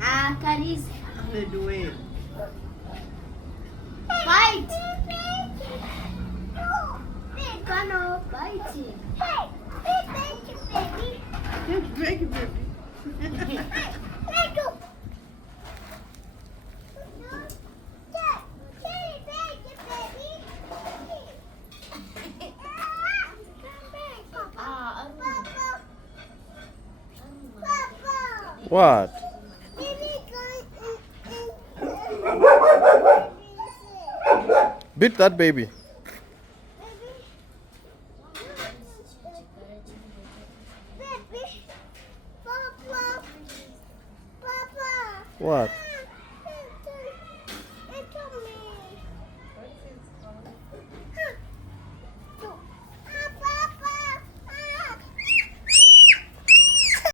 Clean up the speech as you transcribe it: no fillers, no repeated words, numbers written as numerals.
Acaricia. Do it. Bite. Cano, bite. Break it, baby. What? Beat that baby. What?